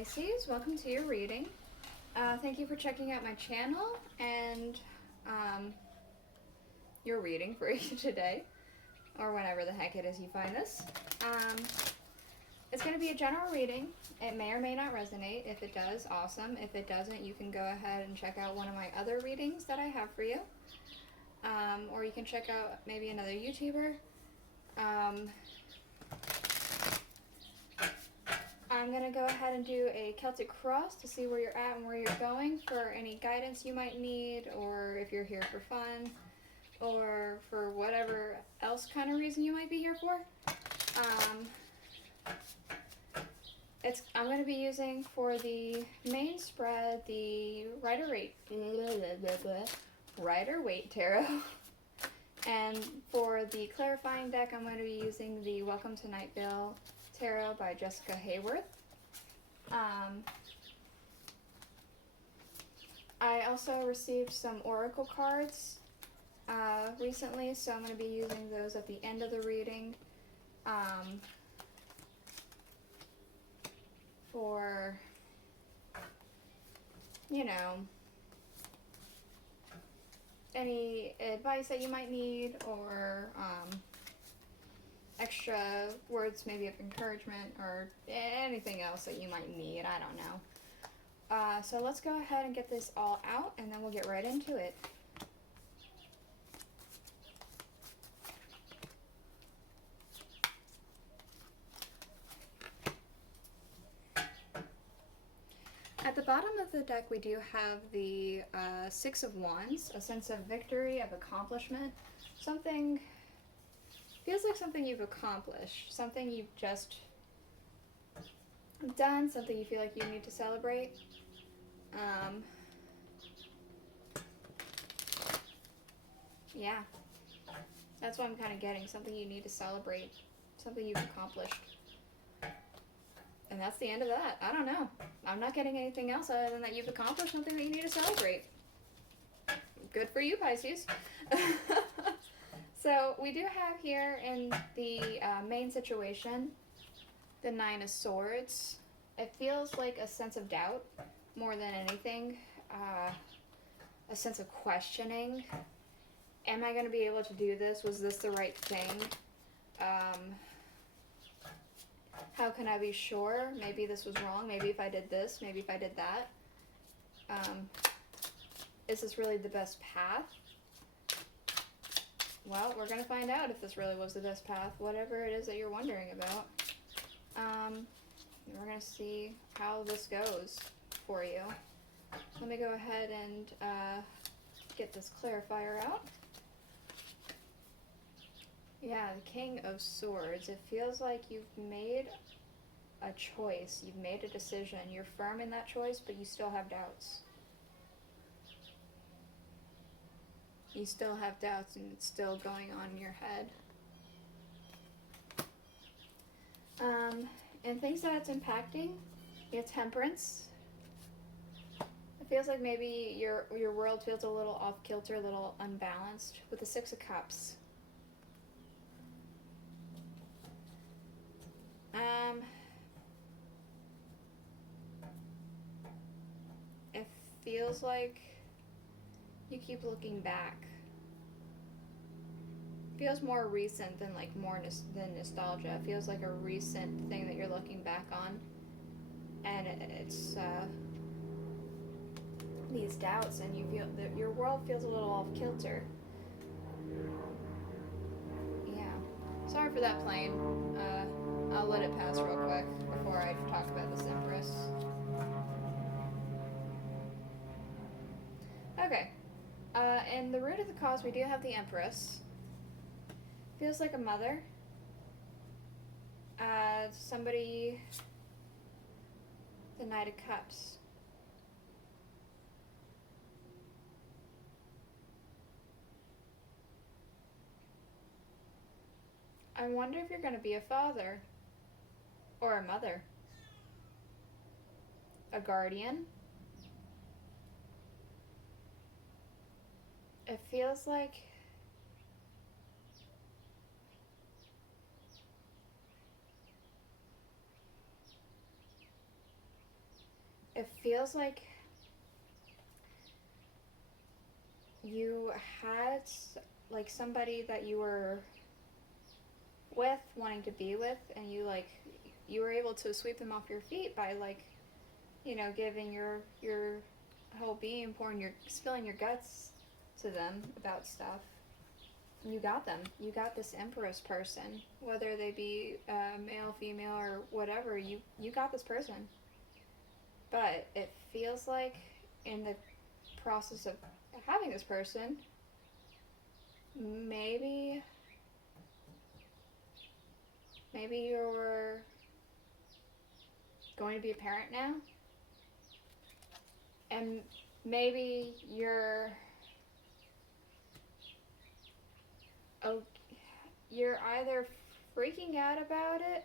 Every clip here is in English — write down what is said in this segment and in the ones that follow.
Pisces, welcome to your reading. Thank you for checking out my channel and your reading for today, or whenever the heck it is you find this. It's going to be a general reading. It may or may not resonate. If it does, awesome. If it doesn't, you can go ahead and check out one of my other readings that I have for you. Or you can check out maybe another YouTuber. I'm going to go ahead and do a Celtic Cross to see where you're at and where you're going for any guidance you might need, or if you're here for fun, or for whatever else kind of reason you might be here for. I'm going to be using for the main spread the Rider-Waite Tarot. And for the clarifying deck, I'm going to be using the Welcome to Night Vale Tarot by Jessica Hayworth. I also received some oracle cards recently, so I'm going to be using those at the end of the reading for, you know, any advice that you might need, or extra words maybe of encouragement, or anything else that you might need. I don't know. So let's go ahead and get this all out, and then we'll get right into it. At the bottom of the deck, we do have the Six of Wands, a sense of victory, of accomplishment. Something feels like something you've accomplished, something you've just done, something you feel like you need to celebrate. Yeah, that's what I'm kind of getting, something you need to celebrate, something you've accomplished. And that's the end of that. I don't know. I'm not getting anything else other than that you've accomplished something that you need to celebrate. Good for you, Pisces. So we do have here in the main situation the Nine of Swords. It feels like a sense of doubt more than anything. A sense of questioning. Am I going to be able to do this? Was this the right thing? How can I be sure? Maybe this was wrong. Maybe if I did this, maybe if I did that. Is this really the best path? Well, we're going to find out if this really was the best path, whatever it is that you're wondering about. We're going to see how this goes for you. Let me go ahead and get this clarifier out. Yeah, the King of Swords. It feels like you've made a choice. You've made a decision. You're firm in that choice, but you still have doubts. You still have doubts, and it's still going on in your head. And things that it's impacting, your temperance. It feels like maybe your world feels a little off kilter, a little unbalanced with the Six of Cups. It feels like you keep looking back. It feels more recent than like than nostalgia. It feels like a recent thing that you're looking back on, and it's these doubts, and you feel that your world feels a little off kilter. Yeah, sorry for that plane. I'll let it pass real quick before I talk about this Empress. Okay. In the root of the cause, we do have the Empress. Feels like a mother. Somebody... The Knight of Cups. I wonder if you're going to be a father. Or a mother. A guardian. It feels like it feels like you had like somebody that you were with, wanting to be with, and you were able to sweep them off your feet by giving your whole being, spilling your guts to them about stuff. And you got them. You got this Empress person, whether they be male, female, or whatever. You got this person. But it feels like in the process of having this person, maybe you're going to be a parent now, and maybe you're either freaking out about it,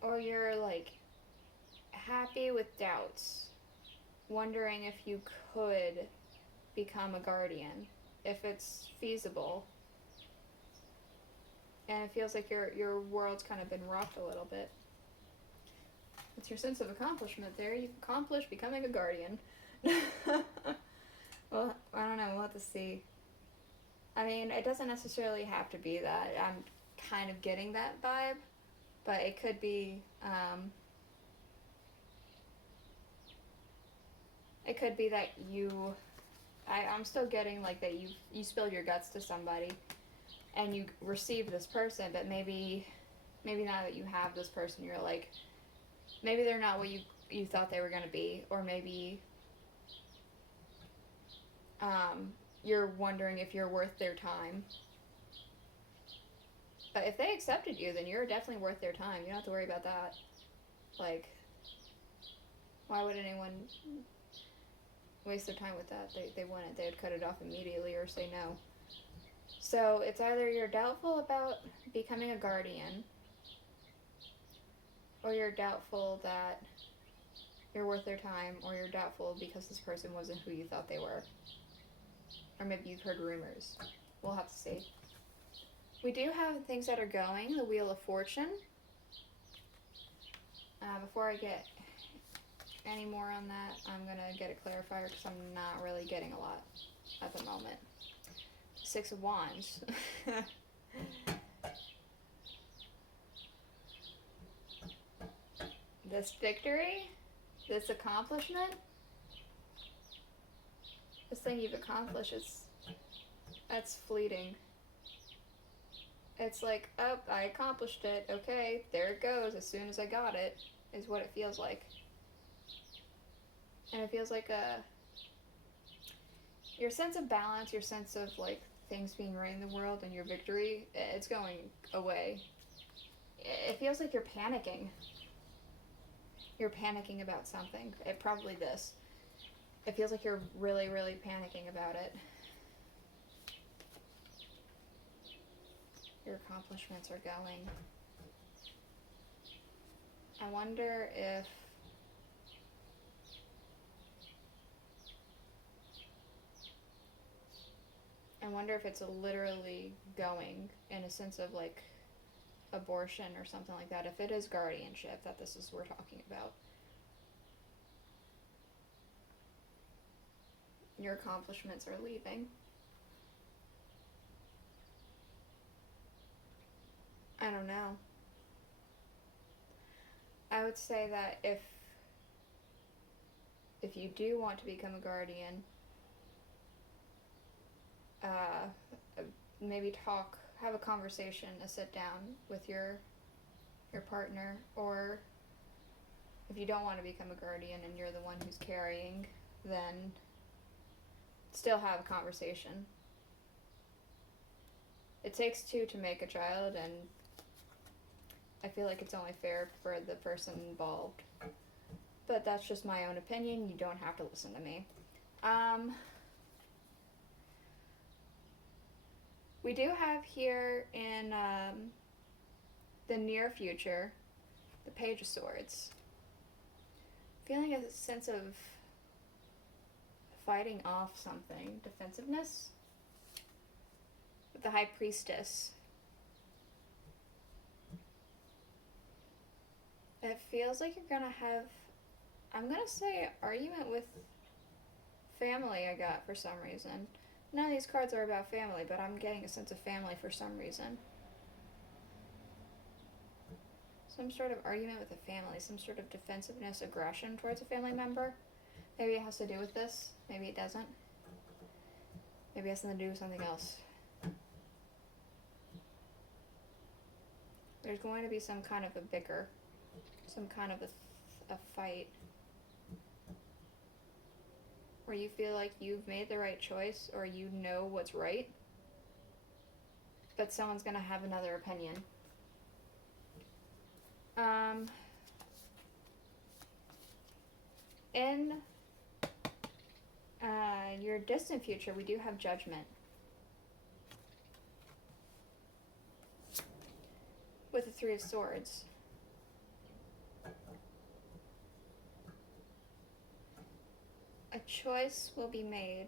or you're like happy with doubts, wondering if you could become a guardian, if it's feasible. And it feels like your world's kind of been rocked a little bit. It's your sense of accomplishment there. You've accomplished becoming a guardian. Well, I don't know. We'll have to see. I mean, it doesn't necessarily have to be that. I'm kind of getting that vibe. But it could be... it could be that I'm still getting like that you spilled your guts to somebody and you received this person, but maybe now that you have this person, you're like, maybe they're not what you thought they were going to be, or maybe you're wondering if you're worth their time. But if they accepted you, then you're definitely worth their time. You don't have to worry about that. Like, why would anyone waste their time with that? They wouldn't. They would cut it off immediately or say no. So it's either you're doubtful about becoming a guardian, or you're doubtful that you're worth their time, or you're doubtful because this person wasn't who you thought they were. Or maybe you've heard rumors. We'll have to see. We do have things that are going. The Wheel of Fortune. Before I get any more on that, I'm going to get a clarifier because I'm not really getting a lot at the moment. Six of Wands. This victory, this accomplishment, this thing you've accomplished, that's fleeting. It's like, oh, I accomplished it. Okay, there it goes. As soon as I got it, is what it feels like. And it feels like your sense of balance, your sense of like things being right in the world, and your victory, it's going away. It feels like you're panicking. You're panicking about something. Probably this. It feels like you're really, really panicking about it. Your accomplishments are going. I wonder if it's literally going in a sense of like abortion or something like that. If it is guardianship that this is we're talking about. Your accomplishments are leaving. I don't know. I would say that if you do want to become a guardian, maybe have a conversation, a sit down with your partner, or if you don't want to become a guardian and you're the one who's carrying, then still have a conversation. It takes two to make a child, and I feel like it's only fair for the person involved. But that's just my own opinion. You don't have to listen to me. We do have here in the near future, the Page of Swords. Feeling a sense of fighting off something. Defensiveness. With the High Priestess. It feels like you're gonna have I'm gonna say argument with family I got for some reason. None of these cards are about family, but I'm getting a sense of family for some reason. Some sort of argument with a family, some sort of defensiveness, aggression towards a family member. Maybe it has to do with this, maybe it doesn't. Maybe it has something to do with something else. There's going to be some kind of a bicker, some kind of a fight, where you feel like you've made the right choice or you know what's right, but someone's going to have another opinion. In your distant future, we do have Judgment. With the Three of Swords. A choice will be made.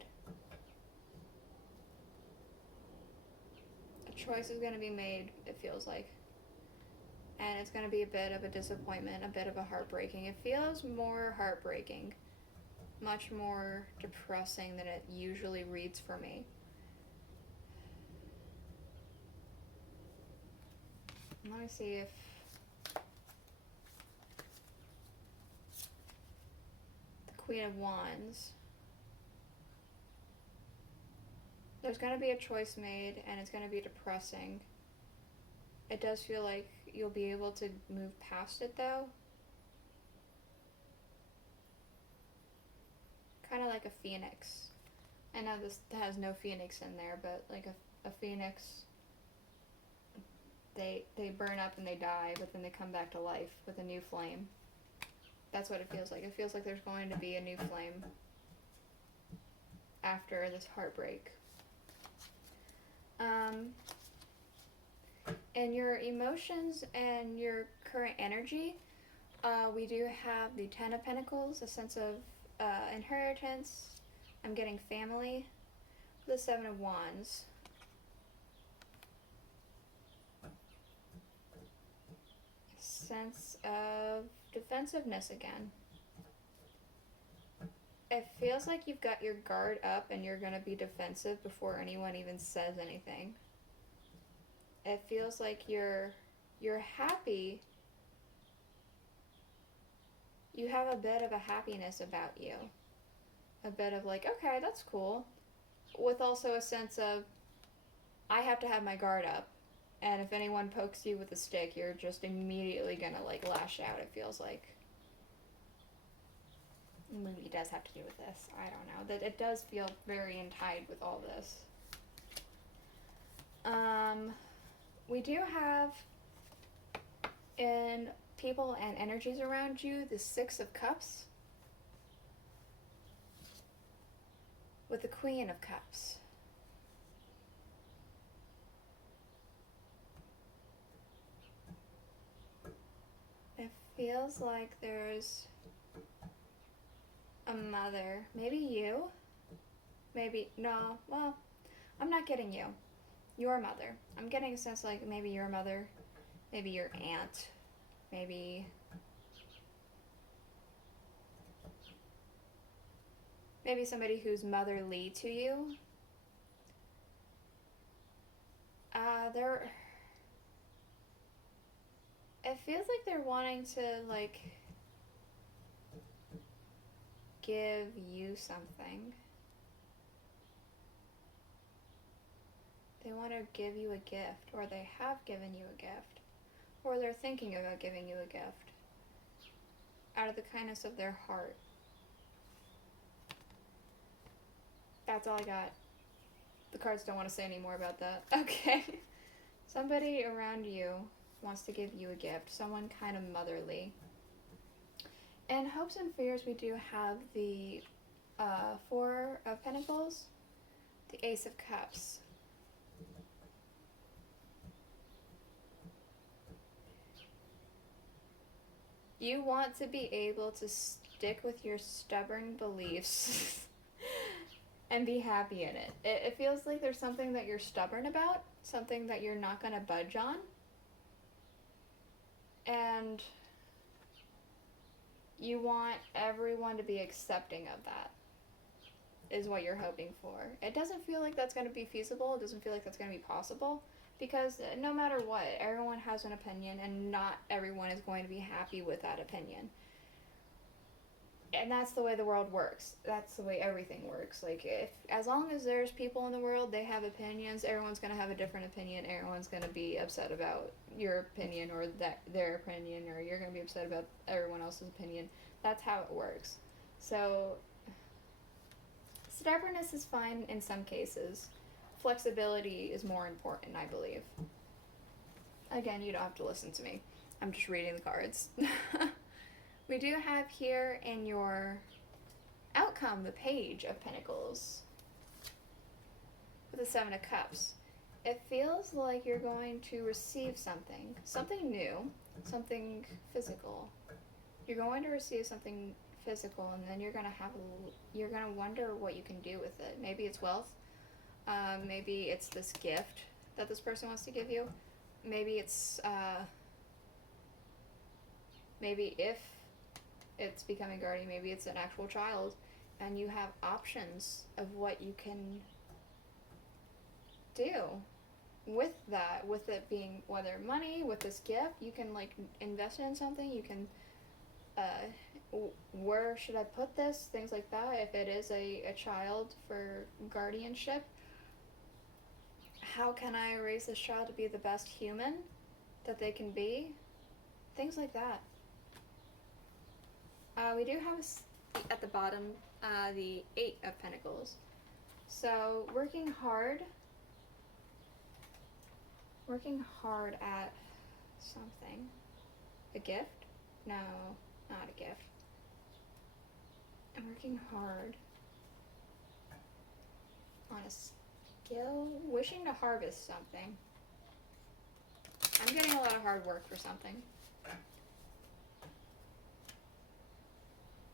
A choice is going to be made, it feels like. And it's going to be a bit of a disappointment, a bit of a heartbreaking. It feels more heartbreaking. Much more depressing than it usually reads for me. Let me see if the Queen of Wands. There's going to be a choice made, and it's going to be depressing. It does feel like you'll be able to move past it, though. Kind of like a phoenix. I know this has no phoenix in there, but like a phoenix, they burn up and they die, but then they come back to life with a new flame. That's what it feels like. It feels like there's going to be a new flame after this heartbreak. And your emotions and your current energy, we do have the Ten of Pentacles, a sense of inheritance. I'm getting family. The Seven of Wands. Sense of defensiveness again. It feels like you've got your guard up and you're going to be defensive before anyone even says anything. It feels like you're happy. You have a bit of a happiness about you. A bit of like, okay, that's cool. With also a sense of, I have to have my guard up. And if anyone pokes you with a stick, you're just immediately gonna like lash out, it feels like. Maybe it does have to do with this. I don't know. That it does feel very in tide with all this. We do have in people and energies around you the Six of Cups with the Queen of Cups. It feels like there's a mother, maybe you, maybe, no, well, I'm not getting you, your mother. I'm getting a sense like maybe your mother, maybe your aunt, maybe somebody who's motherly to you. It feels like they're wanting to like give you something. They want to give you a gift, or they have given you a gift, or they're thinking about giving you a gift out of the kindness of their heart. That's all I got. The cards don't want to say any more about that. Okay. Somebody around you wants to give you a gift, someone kind of motherly. In hopes and fears, we do have the Four of Pentacles, the Ace of Cups. You want to be able to stick with your stubborn beliefs and be happy in it. It feels like there's something that you're stubborn about, something that you're not going to budge on. And you want everyone to be accepting of that, is what you're hoping for. It doesn't feel like that's going to be feasible. It doesn't feel like that's going to be possible, because no matter what, everyone has an opinion, and not everyone is going to be happy with that opinion. And that's the way the world works. That's the way everything works. Like, as long as there's people in the world, they have opinions, everyone's going to have a different opinion. Everyone's going to be upset about your opinion, or their opinion, or you're going to be upset about everyone else's opinion. That's how it works. So, stubbornness is fine in some cases. Flexibility is more important, I believe. Again, you don't have to listen to me. I'm just reading the cards. We do have here in your outcome the Page of Pentacles with the Seven of Cups. It feels like you're going to receive something new, something physical. You're going to receive something physical, and then you're gonna wonder what you can do with it. Maybe it's wealth. Maybe it's this gift that this person wants to give you. Maybe it's maybe if it's becoming guardian, maybe it's an actual child, and you have options of what you can do with that, with it being, whether money, with this gift, you can like invest in something, you can where should I put this, things like that. If it is a child for guardianship, how can I raise this child to be the best human that they can be, things like that. We do have at the bottom the Eight of Pentacles. So working hard at something. A gift? No, not a gift. I'm working hard on a skill, wishing to harvest something. I'm getting a lot of hard work for something.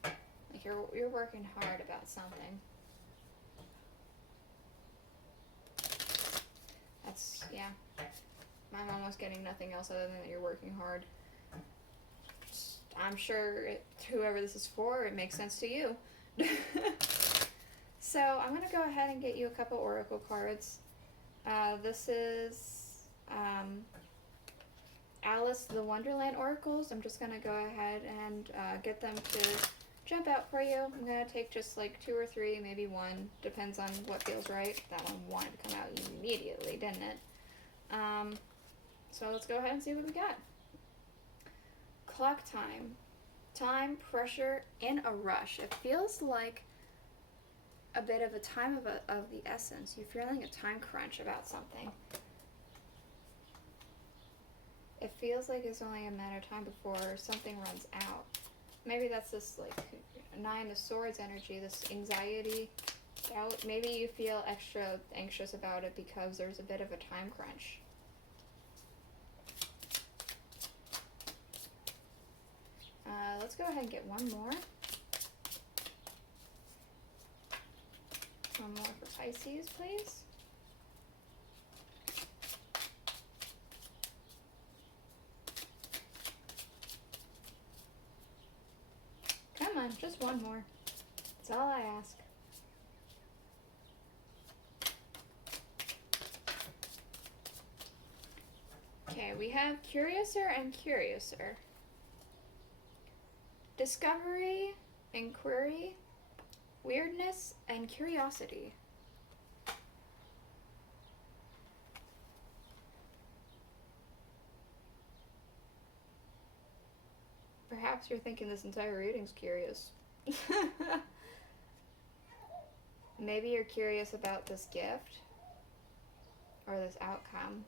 Like you're working hard about something. That's, yeah. I'm almost getting nothing else other than that you're working hard. I'm sure whoever this is for, it makes sense to you. So I'm going to go ahead and get you a couple oracle cards. This is Alice the Wonderland oracles. I'm just going to go ahead and get them to jump out for you. I'm going to take just like 2 or 3, maybe 1. Depends on what feels right. That one wanted to come out immediately, didn't it? So let's go ahead and see what we got. Clock time. Time, pressure, and a rush. It feels like a bit of a time of the essence. You're feeling a time crunch about something. It feels like it's only a matter of time before something runs out. Maybe that's this like Nine of Swords energy, this anxiety, doubt. Maybe you feel extra anxious about it because there's a bit of a time crunch. Let's go ahead and get one more. One more for Pisces, please. Come on, just one more. That's all I ask. Okay, we have Curiouser and Curiouser. Discovery, inquiry, weirdness, and curiosity. Perhaps you're thinking this entire reading's curious. Maybe you're curious about this gift or this outcome.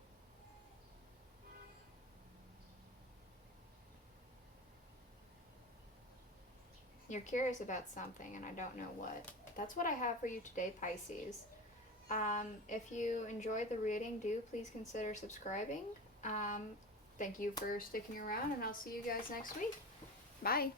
You're curious about something, and I don't know what. That's what I have for you today, Pisces. If you enjoyed the reading, do please consider subscribing. Thank you for sticking around, and I'll see you guys next week. Bye.